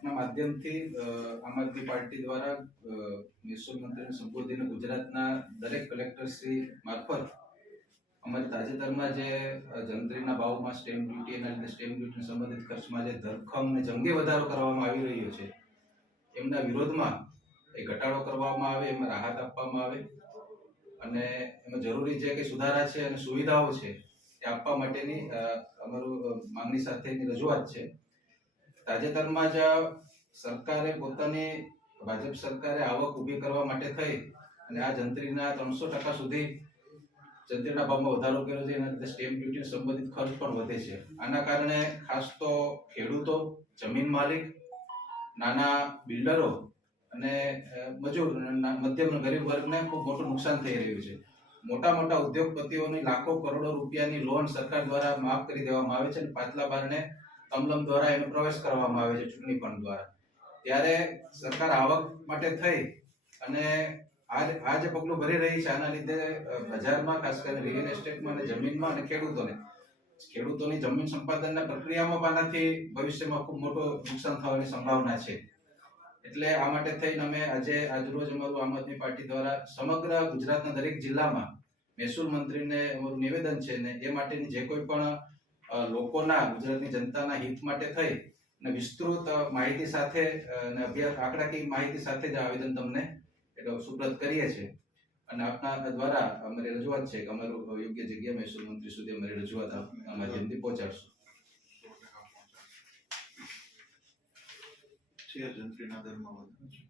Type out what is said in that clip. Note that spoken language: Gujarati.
આપના માધ્યમથી આમ આદમી પાર્ટી દ્વારા મહેસૂલ મંત્રીને સંબોધીને ગુજરાતના દરેક કલેક્ટરશ્રી મારફત અમારી તાજેતરમાં જે જંત્રીના ભાવમાં સ્ટેમ્પ ડ્યુટી એના લીધે સ્ટેમ્પ ડ્યુટી સંબંધિત ખર્ચમાં જે ધરખમ ને જંગે વધારો કરવામાં આવી રહ્યો છે, એમના વિરોધમાં એ ઘટાડો કરવામાં આવે, એમાં રાહત આપવામાં આવે અને એમાં જરૂરી જે કે સુધારા છે અને સુવિધાઓ છે એ આપવા માટેની અમારું માંગણી સાથેની રજૂઆત છે. તાજેતરમાં જ સરકારે પોતાની, ભાજપ સરકારે આવક ઊભી કરવા માટે થઈ અને આ જંત્રીના ત્રણસો ટકા સુધી જંત્રીના ભાવમાં વધારો કર્યો છે એના લીધે સ્ટેમ્પ ડ્યુટી સંબંધિત ખર્ચ પણ વધે છે. આના કારણે ખાસ તો ખેડૂતો, જમીન માલિક, નાના બિલ્ડરો અને મજૂર મધ્યમ ગરીબ વર્ગને ખૂબ મોટું નુકસાન થઈ રહ્યું છે. મોટા મોટા ઉદ્યોગપતિઓની લાખો કરોડો રૂપિયાની લોન સરકાર દ્વારા માફ કરી દેવામાં આવે છે અને પાછલા બારને કમલમ દ્વારા એનો પ્રવેશ કરવામાં આવે છે, ચૂંટણી ફંડ દ્વારા. ત્યારે સરકાર આવક માટે થઈ અને આજ આ જે પગલું ભરી રહી છે, આના લીધે બજારમાં ખાસ કરીને રિયલ એસ્ટેટમાં અને જમીનમાં અને ખેડૂતોને. ખેડૂતોની જમીન સંપાદનના પ્રક્રિયામાં પણ ભવિષ્યમાં ખૂબ મોટો નુકસાન થવાની સંભાવના છે. એટલે આ માટે થઈને અમે આજે આજરોજ અમારું આમ આદમી પાર્ટી દ્વારા સમગ્ર ગુજરાતના દરેક જિલ્લામાં મહેસૂલ મંત્રીને અમારું નિવેદન છે ને એ માટેની જે કોઈ પણ લોકોના, ગુજરાતની જનતાના હિત માટે થઈ અને વિસ્તૃત માહિતી સાથે અને અભ્યાસ, આંકડાકીય માહિતી સાથે જ આવેદન તમને એટલે સુપ્રત કરીએ છીએ. અને આપના દ્વારા અમારી રજૂઆત છે કે અમારું યોગ્ય જગ્યા મહેસૂલ મંત્રી સુધી અમારી રજૂઆત માધ્યમથી પહોંચાડશું. છે, જંત્રીના દરમાં વધારો છે.